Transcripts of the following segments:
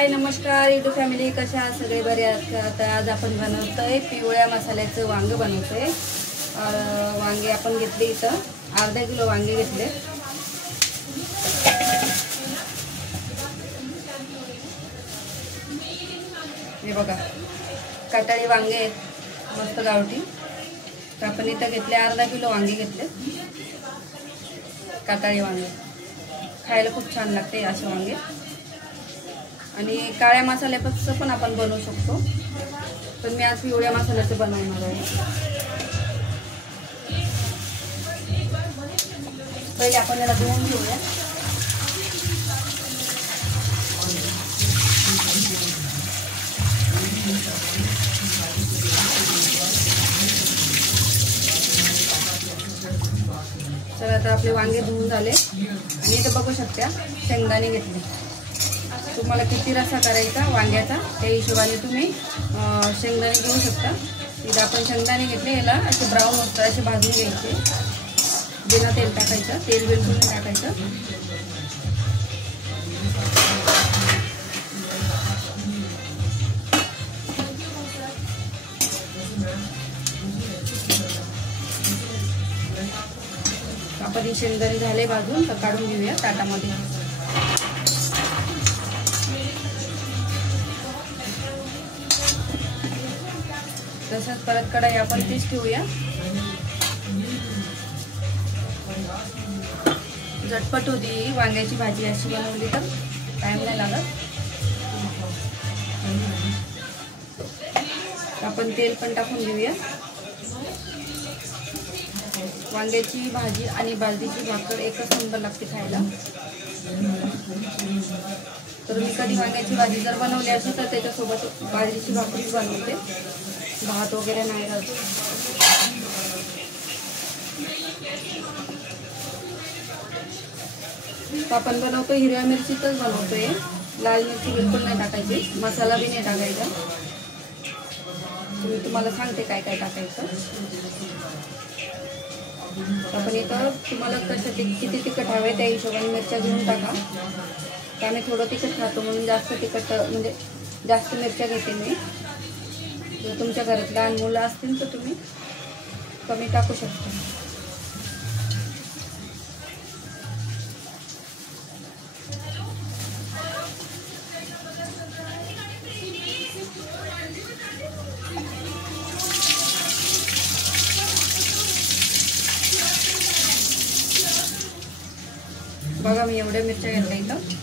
हाय नमस्कार YouTube family, कशा आहात सगळे? बरे आहात का? तर आज आपण बनवतोय पिवळ्या मसाल्याचं वांग बनवतोय। वांगे आपण घेतले, इथं अर्धा किलो वांगे घेतले। हे बघा काटाळी वांगे आहेत मस्त गावठी। तर आपण इथं घेतले अर्धा किलो वांगे घेतले, काटाळी वांगे खायला खूप छान लागते असे वांगे। आणि काळ्या मसाल्यापासून पण आपण बनवू शकतो, पण मी आज पिवळ्या मसाल्याचं बनवणार आहे। पहिले आपण याला धुवून घेऊया। तर आता आपले वांगे धुवून झाले आणि इथे बघू शकता शेंगदाणे घेतले। तुम्हाला किती रस्सा करायचा वांग्याचा त्या हिशोबाने तुम्ही शेंगदाणे घेऊ शकता। इथं आपण शेंगदाणे घेतले, याला असे ब्राऊन होतात असे भाजून घ्यायचे, बिना तेल टाकायचं, तेल बिलकुल नाही टाकायचं। आपण ही शेंगदाणे झाले भाजून, तर काढून घेऊया ताटामध्ये। तसंच परत कढई आपण तीच ठेवूया। झटपट होती वांग्याची भाजी, अशी बनवली तर टाइम नाही लागत। आपण तेल पण टाकून घेऊया। वांग्याची भाजी आणि बाजरीची भाकर एकच नंबर लागते खायला। तर मी कधी वांग्याची भाजी जर बनवली असेल तर त्याच्यासोबत बाजरीची भाकरीच बनवते, भात वगैरे नाही राहत। आपण बनवतो हिरव्या मिरचीतच बनवतोय, लाल मिरची बिलकुल नाही टाकायची, मसाला बी नाही टाकायचा। मी तुम्हाला सांगते काय काय टाकायचं। आपण इथं तुम्हाला कसं किती तिखट हवे त्या हिशोबाने मिरच्या घेऊन टाका। तर आम्ही थोडं तिखट खातो म्हणून जास्त तिखट म्हणजे जास्त मिरच्या घेते मी। जर तुमच्या घरात लहान मुलं असतील तर तुम्ही कमी टाकू शकता। बघा मी एवढ्या मिरच्या घेतल्या इथं।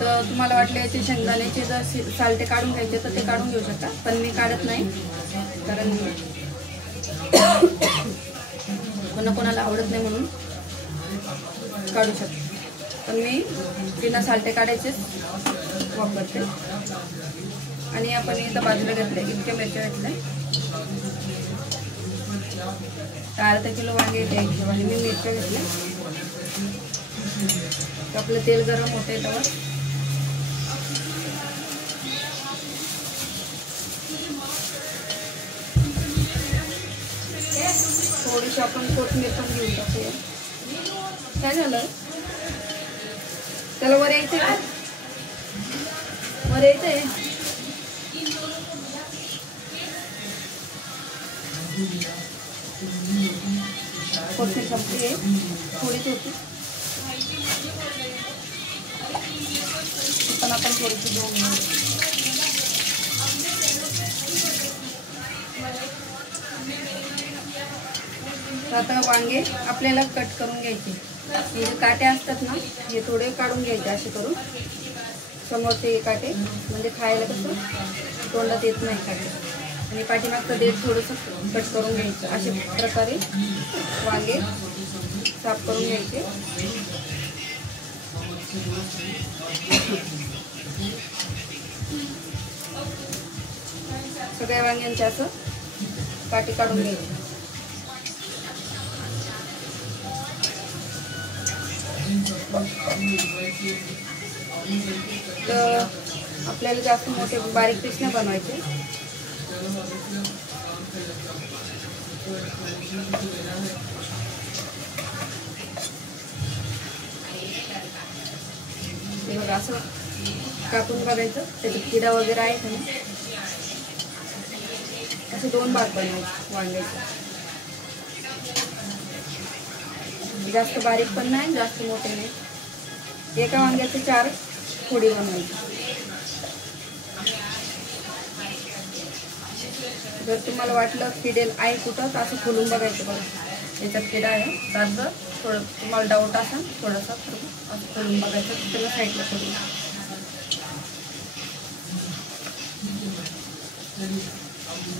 तर तुम्हाला वाटले याचे शेंगदाण्याचे जर सालटे काढून घ्यायचे तर ते काढून घेऊ शकता, पण मी काढत नाही, कारण कोणाला आवडत नाही म्हणून काढू शकते, पण मी बिना सालटे काढायचेच वापरते। आणि आपण इथं बाजूला घेतले इतक्या मिरच्या घेतल्या, अर्धा किलो वांगे त्या हिशोबाने मी मिरच्या घेतल्या। आपलं तेल गरम होते तेव्हा थोडीशी आपण कोथिंबीर पण घेऊन टाकूया। काय झालं त्याला? वर यायचंय का? वर यायचंय? कोथिंबीर संपली आहे, थोडीच होती, पण आपण थोडीशी घेऊन घेऊ। आता वांगे आपल्याला कट करून घ्यायचे। हे जे काटे असतात ना, हे थोडे काढून घ्यायचे असे करून, समोरचे काटे, म्हणजे खायला कसं तोंडात येत नाही काटे। आणि पाठीमागचं देठ थोडंसं कट करून घ्यायचं। अशा प्रकारे वांगे साफ करून घ्यायचे। सगळ्या वांग्यांचे असं काटे काढून घ्यायचे। तर आपल्याला जास्त मोठे बारीक पीस नाही बनवायचे। बघा असं कापून बघायचं, त्याच्यात किडा वगैरे आहे का नाही. असे 2 भाग बनवायचे वांग्याचे, जास्त बारीक पण नाही जास्त मोठे नाही. एका वांग्याचे 4 फोडी बनवायची. जर तुम्हाला वाटलं किडेल आहे कुठं तर असं खोलून बघायचं, बघा याच्यात किडा आहे. तर जर थोडं तुम्हाला डाऊट असेल थोडासा तर असं खोलून बघायचं, त्याला साईडला करून.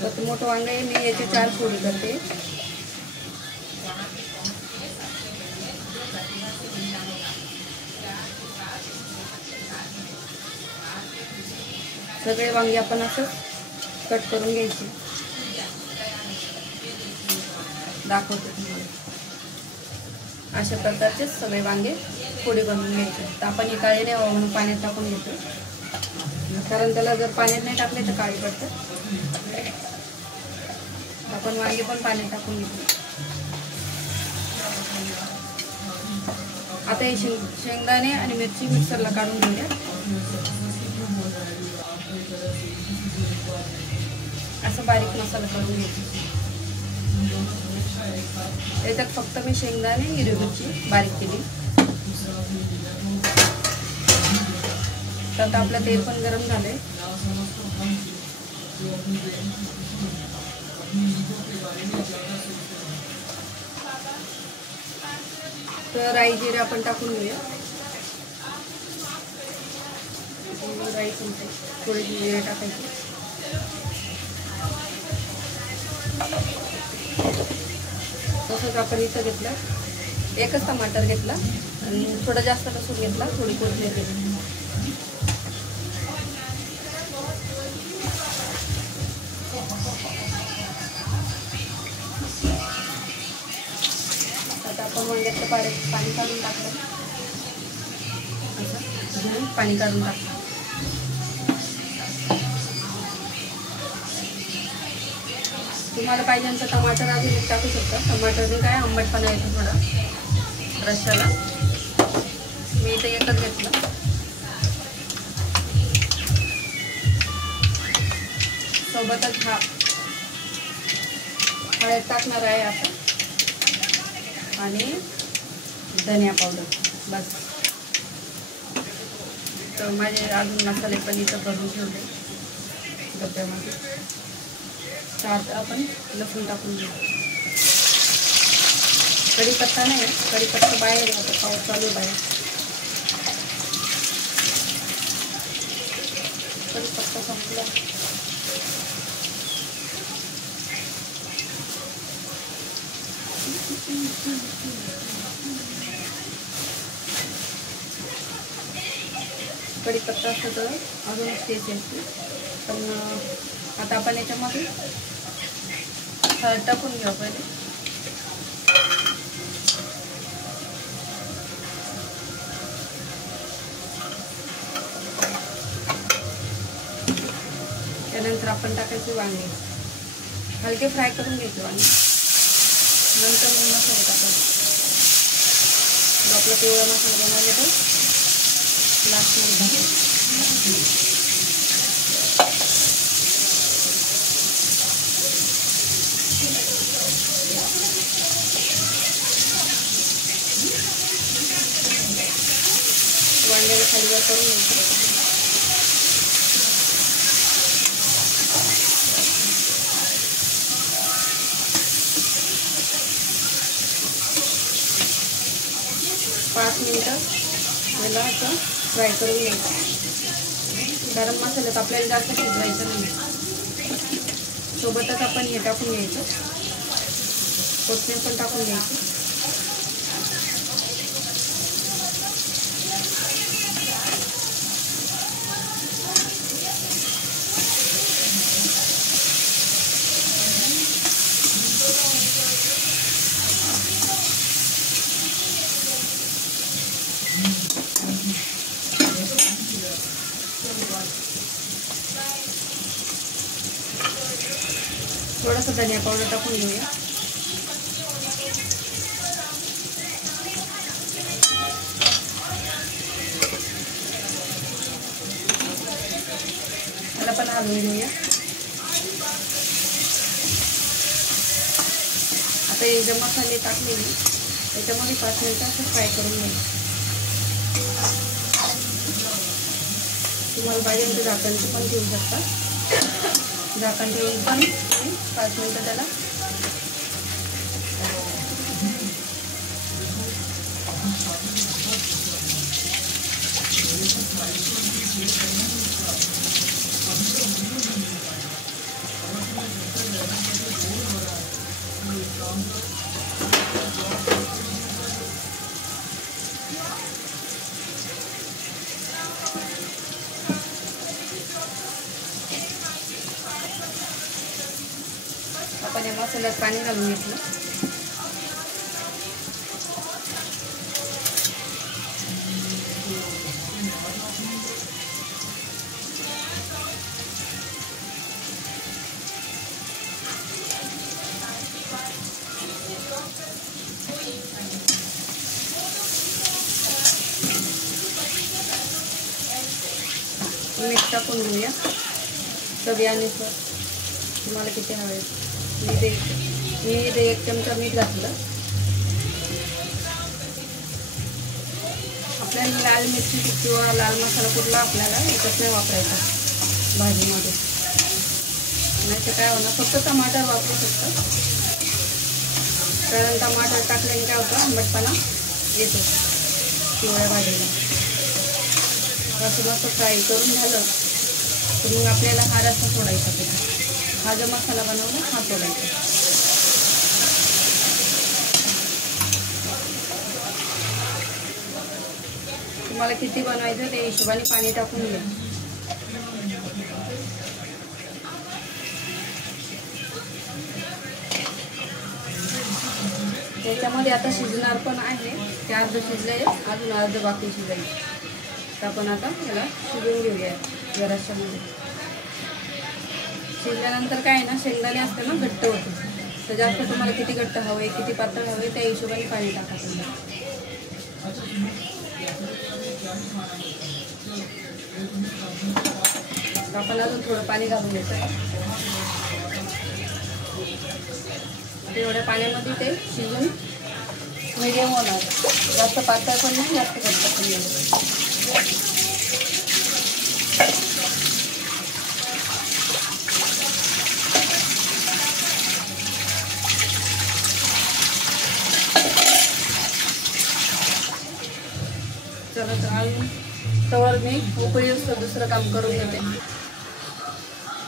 तर मोठं वांग आहे, मी याचे 4 फोडी करते. सगळे वांगे आपण असं कट करून घ्यायचे. दाखवते तुम्हाला. अशा प्रकारचे सगळे वांगे फोडी बनवून घ्यायचे. तर आपण ही काळी नाही व्हावं म्हणून पाण्यात टाकून घेतो, कारण त्याला जर पाण्यात नाही टाकले तर काळी पडतात. आपण वांगे पण पाण्यात टाकून घेतो. आता हे शेंगदाणे आणि मिरची मिक्सरला काढून घेऊया. असं बारीक मसाला करून घ्यायचा. याच्यात फक्त मी शेंगदाणे हिरवी मिरची बारीक केली. तर आता आपलं तेल पण गरम झालंय. तर राई जिरे आपण टाकून घेऊया. राई चमचे थोडी जिरे टाकायची. तसंच आपण इथं घेतलं, एकच टमाटर घेतला आणि थोडं जास्त लसूण घेतला, थोडी कोथिंबीर घेतली. आता आपण वांग्यातलं पाणी काढून टाकलं, असं घेऊन पाणी काढून टाकलं. तुम्हाला पाहिजे तर टमाटर अजून टाकू शकता. टमाटरने काय आंबटपणा येतो थोडा रश्श्याला. मी इथे एकच घेतलं. सोबतच हळद टाकणार आहे आता आणि धनिया पावडर, बस. तर माझे अजून मसाले पण इथं करून ठेवले डब्यामध्ये. आता आपण लसूण टाकून घेऊ. कढीपत्ता नाही, कढीपत्ता बाहेर आहे, आता पाऊस चालू आहे बाहेर. कढीपत्ता संपला. कढीपत्ता असतं तर अजून टेस्ट येते. पण आता आपण याच्यामध्ये हळद टाकून घेऊ पहिले. त्यानंतर आपण टाकायचे वांगे, हलके फ्राय करून घ्यायचे वांगे. नंतर मग मसाले टाकायचे. आपला पिवळा मसाला बनवले तर लास्टमध्ये टाकायचे. वांग्याला खालीवर करून घ्यायचं. पाच मिनिटं याला असं फ्राय करून घ्यायचं. गरम मसाल्यात आपल्याला जास्त शिजवायचं नाही. सोबतच आपण हे टाकून घ्यायचं, कोथिंबीर पण टाकून घ्यायची. थोडासा धनिया पावडर टाकून घेऊया. घालून घेऊया. आता हे जे मसाले टाकलेले त्याच्यामध्ये 5 मिनिटं असं फ्राय करून घ्यायचं. तुम्हाला पाहिजे तर झाकणचं पण ठेवू शकता. झाकण ठेवून पण 5 मिनिटं त्याला आपण या मसाल्यात पाणी घालून घेतलं. मीठ टाकून घेऊया चवीनुसार. तुम्हाला किती हवे मी इथे 1 चमचा मीठ घातलं. आपल्याला लाल मिरची किंवा लाल मसाला कुठला आपल्याला एकच नाही वापरायचा भाजीमध्ये. नाही तर काय होणार, फक्त टमाटर वापरू शकतो. कारण टमाटर टाकल्याने काय होतं, आंबटपणा येतो पिवळ्या भाजीला. असं मस्त फ्राय करून झालं तर मग आपल्याला हा रस्सा सोडायचा. त्याचा हा जो मसाला बनवला हा सोडायचा. तुम्हाला किती बनवायचं त्या हिशोबाने पाणी टाकून घ्या. त्याच्यामध्ये आता शिजणार पण आहे. ते अर्ध शिजले, अजून अर्ध बाकी शिजायचं. तर आपण आता याला शिजवून घेऊया या रश्श्यामध्ये. शिजल्यानंतर काय आहे ना, शेंगदाणे असते ना घट्ट होते. तर जास्त तुम्हाला किती घट्ट हवे किती पातळ हवे त्या हिशोबाने पाणी टाकायचं. आपण अजून थोडं पाणी घालून घ्यायचं. एवढ्या पाण्यामध्ये ते शिजून मीडियम होणार. जास्त पातळ पण नाही, जास्त घट्ट पण नाही. चला तर अजून तवर मी उकळी असतो दुसरं काम करून घेते.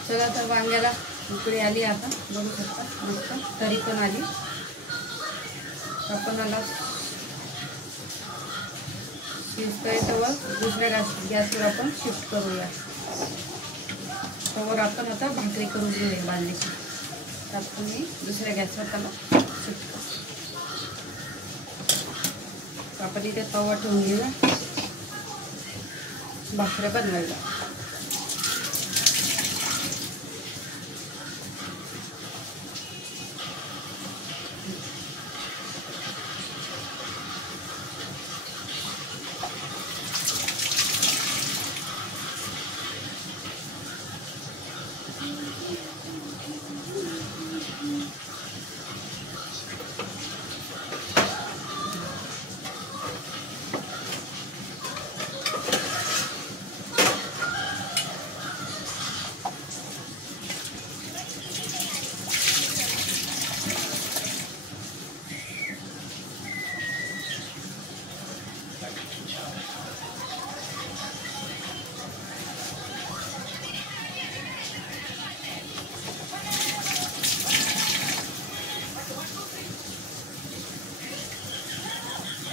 चला तर वांग्याला उकळी आली. आता बघू शकता मस्त तरी पण आली. आपण आला शिजतोय तवर दुसऱ्या गॅसवर आपण शिफ्ट करूया. तवर आपण आता भाकरी करून घेऊया बांधलीची. आपण मी दुसऱ्या गॅसवर त्याला शिफ्ट करतो. आपण इथे तवा ठेवून घेऊया भाकऱ्या बनवायला.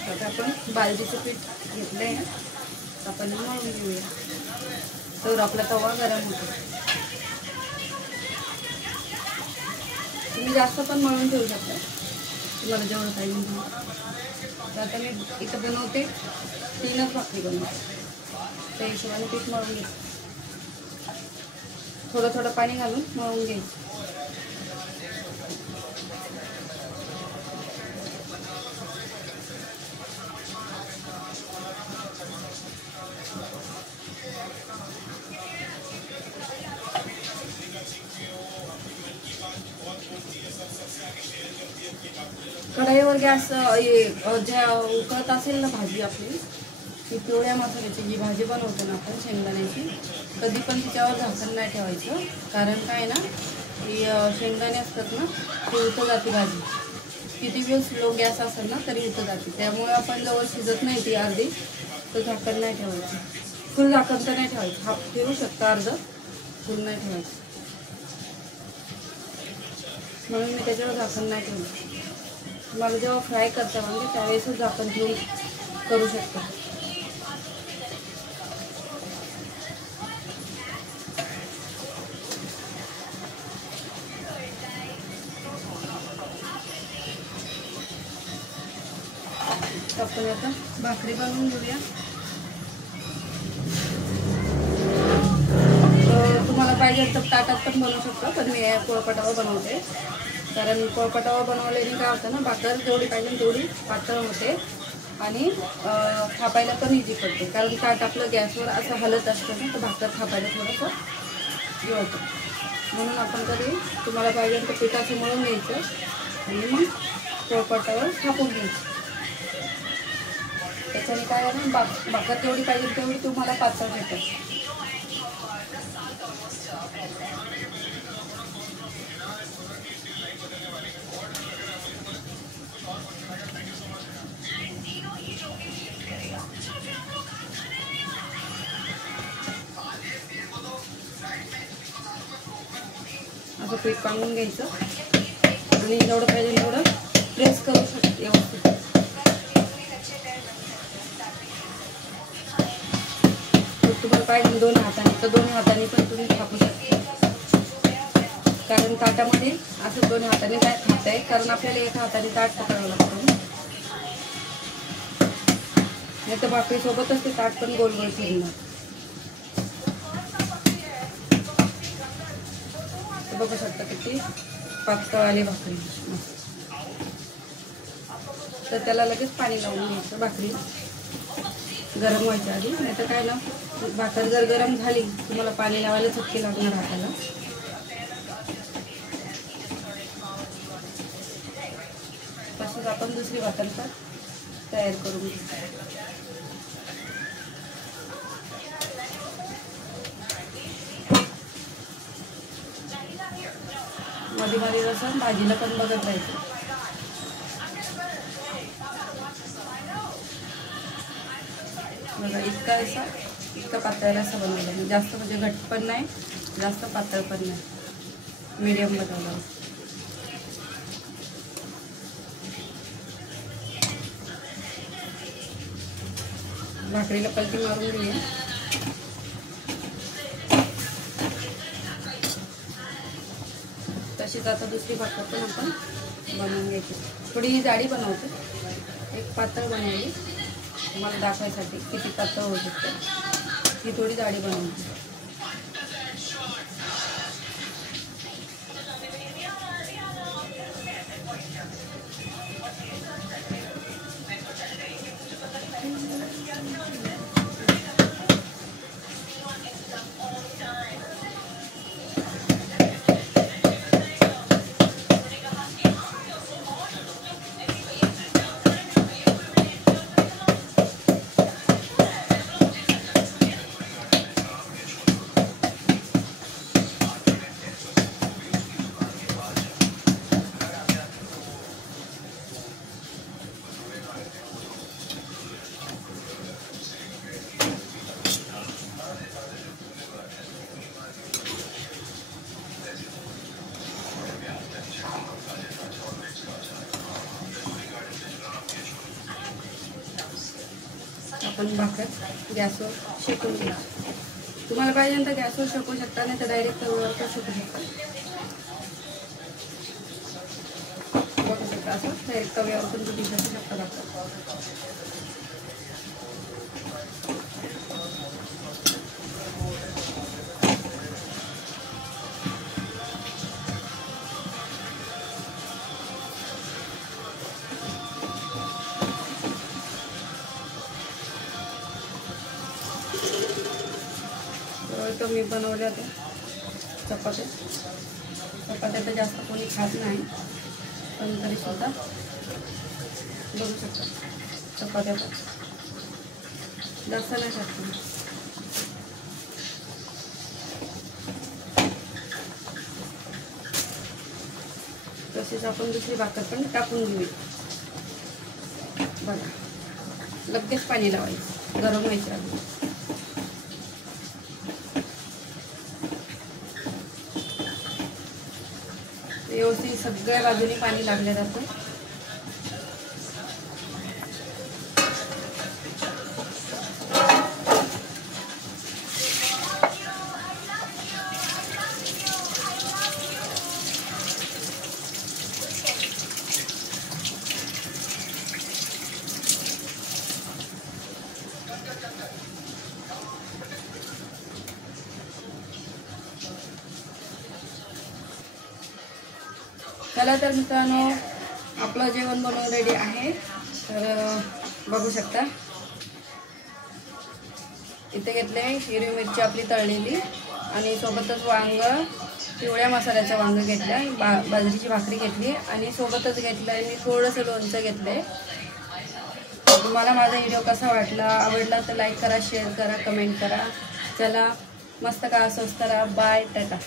आता आपण बाजरीचं पीठ घेतलं आहे. आपण मळून घेऊया. तर आपला तवा गरम होतो. तुम्ही जास्त पण मळून ठेवू शकता तुम्हाला जेवढं पाहिजे. तर आता मी इथं बनवते 3च भाकरी बनवते. त्या हिशोबाने पीठ मळून घ्यायचं. थोडं थोडं पाणी घालून मळून घ्यायचं. कढईवर गॅस ज्या उकळत असेल ना भाजी आपली, ती पिवळ्या मसाल्याची जी भाजी बनवतो ना आपण शेंगदाण्याची, कधी पण तिच्यावर झाकण नाही ठेवायचं. कारण काय ना, की शेंगदाणे असतात ना, ते उतू जाते भाजी. किती वेळ स्लो गॅस असेल ना तरी उतू जाते. त्यामुळे आपण जवळ शिजत नाही ती अर्धी, तर झाकण नाही ठेवायचं. फुल झाकण तर नाही ठेवायचं, हाफ ठेवू शकता, अर्ध फुल नाही ठेवायचं. म्हणून मी त्याच्यावर झाकण नाही ठेवलं. मला जेव्हा फ्राय करता म्हणजे त्यावेळेसच झाकण ठेवून करू शकतो. आपण आता भाकरी बनवून घेऊया. तुम्हाला पाहिजे तर ताटात पण बनवू शकतो, पण मी पोळपाटावर बनवते. कारण पोळपाटावर बनवल्याने काय होतं ना, भाकर जेवढी पाहिजे तेवढी पातळ होते आणि थापायला पण इझी पडते. कारण ताट आपलं गॅसवर असं हलत असतं ना, तर भाकर थापायला थोडंसं हे होतं. म्हणून आपण कधी तुम्हाला पाहिजे तर पिठाचं मळून घ्यायचं आणि मग पोळपाटावर थापून घ्यायचं. त्याच्याने काय आहे ना, भाकर जेवढी पाहिजे तेवढी तुम्हाला पातळ भेटेल. असं पीठ काढून घ्यायचं आणि जेवढं पाहिजे तेवढं प्रेस करू शकतो व्यवस्थित. तुम्हाला पाहिजे दोन्ही हाताने तर दोन्ही हाताने पण तुम्ही थापू शकता. कारण ताटामध्ये असं दोन्ही हाताने काय थापताय, कारण आपल्याला एका हाताने ताट पकडावं लागतं. नाही तर भाकरीसोबतच ते ताट पण गोल गोल फिरणार. बघू शकता किती पातळ भाकरी. तर त्याला लगेच पाणी लावून घ्यायचं भाकरी गरम व्हायच्या आधी. नाही तर काय ना, भाकर जर गरम झाली तुम्हाला पाणी लावायला चटके लागणार हाताला. तसंच आपण दुसरी भाकर तयार करून घेऊ. मध्ये मध्ये रसून भाजीला पण बघत राहायचं. बघा इतका पातळ रस्सा बनवला. जास्त म्हणजे घट्ट पण नाही, जास्त पातळ पण नाही, मीडियम बनवला. भाकरीला पलटी मारून घेऊया. तशीच आता दुसरी भाकर पण आपण बनवून घ्यायची. थोडी जाडी बनवते, एक पातळ बनवली मला दाखवायसाठी किती पातळ होऊ शकते. ही थोडी जाडी बनवते. आपण भाकर गॅसवर शेकून घ्या. तुम्हाला पाहिजे तर गॅसवर शेकू शकता, नाही तर डायरेक्ट तव्यावर पण शेकू शकता. बघू शकता असं डायरेक्ट तव्यावर पण तुम्ही शेकू शकता भाकर. तर मी बनवल्या होत्या चपात्या तर जास्त कोणी खात नाही. पण तरी सुद्धा बघू शकता चपात्या जास्त नाही टाकते. तसेच आपण दुसरी भाकर पण टाकून घेऊया. बघा लगेच पाणी लावायचं, गरम व्हायचं आधी. व्यवस्थित सगळ्या बाजूने पाणी लागलं जातं. चला तर मित्रांनो, आपलं जेवण बनवून रेडी आहे. तर बघू शकता इथे घेतले हिरवी मिरची आपली तळलेली आणि सोबतच वांग, पिवळ्या मसाल्याचं वांग घेतलं, बाजरीची भाकरी घेतली आणि सोबतच घेतलं आहे मी थोडंसं लोणचं घेतलं आहे. तुम्हाला माझा व्हिडिओ कसा वाटला, आवडला तर लाईक करा, शेअर करा, कमेंट करा. चला मस्त का स्वस्त राहा. बाय, टाटा.